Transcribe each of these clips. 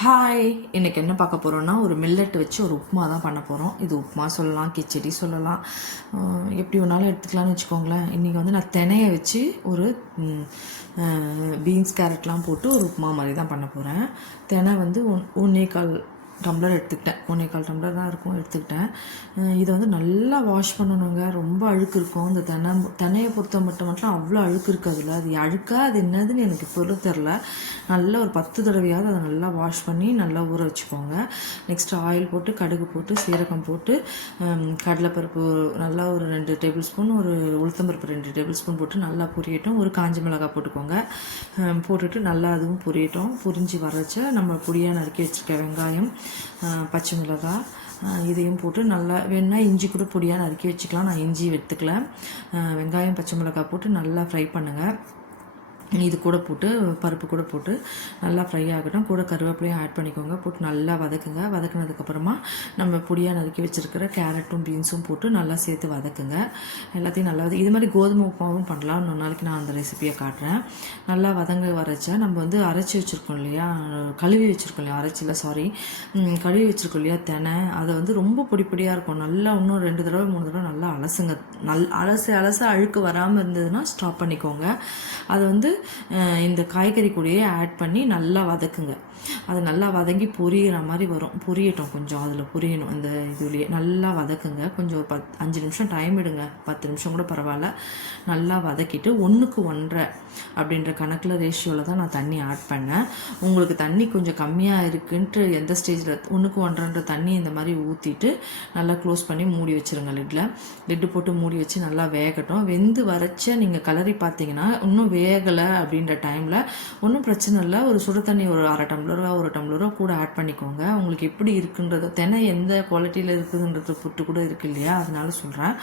Hi, இன்றைக்கி என்ன பார்க்க போகிறோன்னா ஒரு மில்லட் வச்சு ஒரு உப்புமா தான் பண்ண போகிறோம். இது உப்புமா சொல்லலாம், கிச்சடி சொல்லலாம், எப்படி வேணாலும் எடுத்துக்கலாம்னு வச்சுக்கோங்களேன். இன்றைக்கி வந்து நான் தினையை வச்சு ஒரு பீன்ஸ் கேரட்லாம் போட்டு ஒரு உப்புமா மாதிரி தான் பண்ண போகிறேன். தினை வந்து 1.25 டம்ளர் எடுத்துக்கிட்டேன். 1.25 டம்ளர் தான் இருக்கும் எடுத்துக்கிட்டேன். இதை வந்து நல்லா வாஷ் பண்ணணுங்க. ரொம்ப அழுக்கு இருக்கும். இந்த தினையை பொறுத்த மட்டும் அவ்வளோ அழுக்கு இருக்குது அதில். அது அழுக்கா அது என்னதுன்னு எனக்கு பொருள் தெரில. நல்லா ஒரு 10 தடவையாவது அதை நல்லா வாஷ் பண்ணி நல்லா ஊற வச்சுக்கோங்க. நெக்ஸ்ட்டு ஆயில் போட்டு கடுகு போட்டு சீரகம் போட்டு கடலைப்பருப்பு நல்லா ஒரு 2 டேபிள் ஸ்பூன், ஒரு உளுத்தம்பருப்பு 2 டேபிள் ஸ்பூன் போட்டு நல்லா பொரியட்டும். ஒரு காஞ்ச மிளகாய் போட்டுக்கோங்க. போட்டுட்டு நல்லா அதுவும் பொரியட்டும். பொரிஞ்சு வரச்ச நம்ம பொடியாக நறுக்கி வச்சுருக்க வெங்காயம், பச்சை மிளகாய் இதையும் போட்டு நல்லா வேணால் இஞ்சி கூட பொடியாக நறுக்கி வச்சுக்கலாம். நான் இஞ்சி எடுத்துக்கல. வெங்காயம் பச்சை மிளகாய் போட்டு நல்லா ஃப்ரை பண்ணுங்கள். இது கூட போட்டு பருப்பு கூட போட்டு நல்லா ஃப்ரை ஆகட்டும். கூட கருவேப்பிலையும் ஆட் பண்ணிக்கோங்க. போட்டு நல்லா வதக்குங்க. வதக்குனதுக்கப்புறமா நம்ம பொடியாக நறுக்கி வச்சுருக்கிற கேரட்டும் பீன்ஸும் போட்டு நல்லா சேர்த்து வதக்குங்க. எல்லாத்தையும் நல்லா இது மாதிரி கோதுமை உப்புமாவும் பண்ணலாம். இன்னொரு நாளைக்கு நான் அந்த ரெசிபியை காட்டுறேன். நல்லா வதங்க வரைச்சா நம்ம வந்து அரைச்சி வச்சுருக்கோம் இல்லையா, கழுவி வச்சுருக்கோம் இல்லையா, கழுவி வச்சுருக்கோம் இல்லையா தெனை, அதை வந்து ரொம்ப பொடி பொடியாக இருக்கும். நல்லா இன்னும் 2 தடவை 3 தடவை நல்லா அலசுங்க. அலச அழுக்கு வராமல் இருந்ததுன்னா ஸ்டாப் பண்ணிக்கோங்க. அதை வந்து இந்த காய்கறி கூடயே ஆட் பண்ணி நல்லா வதக்குங்க. அது நல்லா வதங்கி பொரியிற மாதிரி வரும். பொரியட்டும், கொஞ்சம் அதில் பொரியணும். இந்த இதுலேயே நல்லா வதக்குங்க. கொஞ்சம் ஒரு 5 நிமிஷம் டைம் எடுங்க. 10 நிமிஷம் கூட பரவாயில்ல. நல்லா வதக்கிட்டு 1:1 அப்படின்ற கணக்கில் ரேஷியோவில் தான் நான் தண்ணி ஆட் பண்ணேன். உங்களுக்கு தண்ணி கொஞ்சம் கம்மியாக இருக்குன்ட்டு எந்த ஸ்டேஜில் 1:1 தண்ணி இந்த மாதிரி ஊற்றிட்டு நல்லா க்ளோஸ் பண்ணி மூடி வச்சுருங்க. லிட்டு போட்டு மூடி வச்சு நல்லா வேகட்டும். வெந்து வரைச்ச நீங்கள் கலரி பார்த்தீங்கன்னா இன்னும் வேகலை அப்படின்ற டைமில் ஒன்றும் பிரச்சனை இல்லை. ஒரு சுடு தண்ணி ஒரு 1/2 டம்ளரோ 1 டம்ளரோ கூட ஆட் பண்ணிக்கோங்க. உங்களுக்கு எப்படி இருக்குன்றதோ, தெனை எந்த குவாலிட்டியில் இருக்குதுன்றது புட்டு கூட இருக்குது இல்லையா, அதனால சொல்கிறேன்.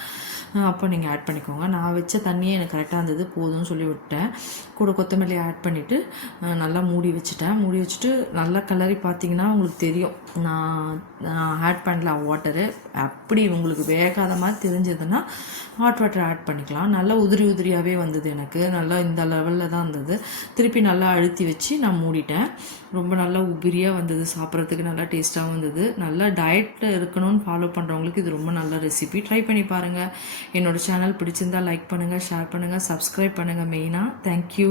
அப்போ நீங்கள் ஆட் பண்ணிக்கோங்க. நான் வச்ச தண்ணியே எனக்கு கரெக்டாக இருந்தது, போதும்னு சொல்லி விட்டேன். கூட கொத்தமல்லி ஆட் பண்ணிவிட்டு நல்லா மூடி வச்சுட்டு நல்லா கலரி பார்த்தீங்கன்னா உங்களுக்கு தெரியும். நான் ஆட் பண்ணல வாட்டரு. அப்படி உங்களுக்கு வேகாத மாதிரி தெரிஞ்சதுன்னா ஹாட் வாட்டர் ஆட் பண்ணிக்கலாம். நல்லா உதிரியாகவே வந்தது எனக்கு. நல்லா இந்த லெவலில் தான் இருந்தது. திருப்பி நல்லா அழுத்தி வச்சு நான் மூடிட்டேன். ரொம்ப நல்லா உதிரியாக வந்தது. சாப்பிட்றதுக்கு நல்லா டேஸ்ட்டாகவும் வந்தது. நல்லா டயட்டில் இருக்கணும்னு ஃபாலோ பண்ணுறவங்களுக்கு இது ரொம்ப நல்ல ரெசிபி. ட்ரை பண்ணி பாருங்கள். என்னோடய சேனல் பிடிச்சிருந்தால் லைக் பண்ணுங்கள், ஷேர் பண்ணுங்கள், சப்ஸ்கிரைப் பண்ணுங்கள் மெயினாக. தேங்க்யூ.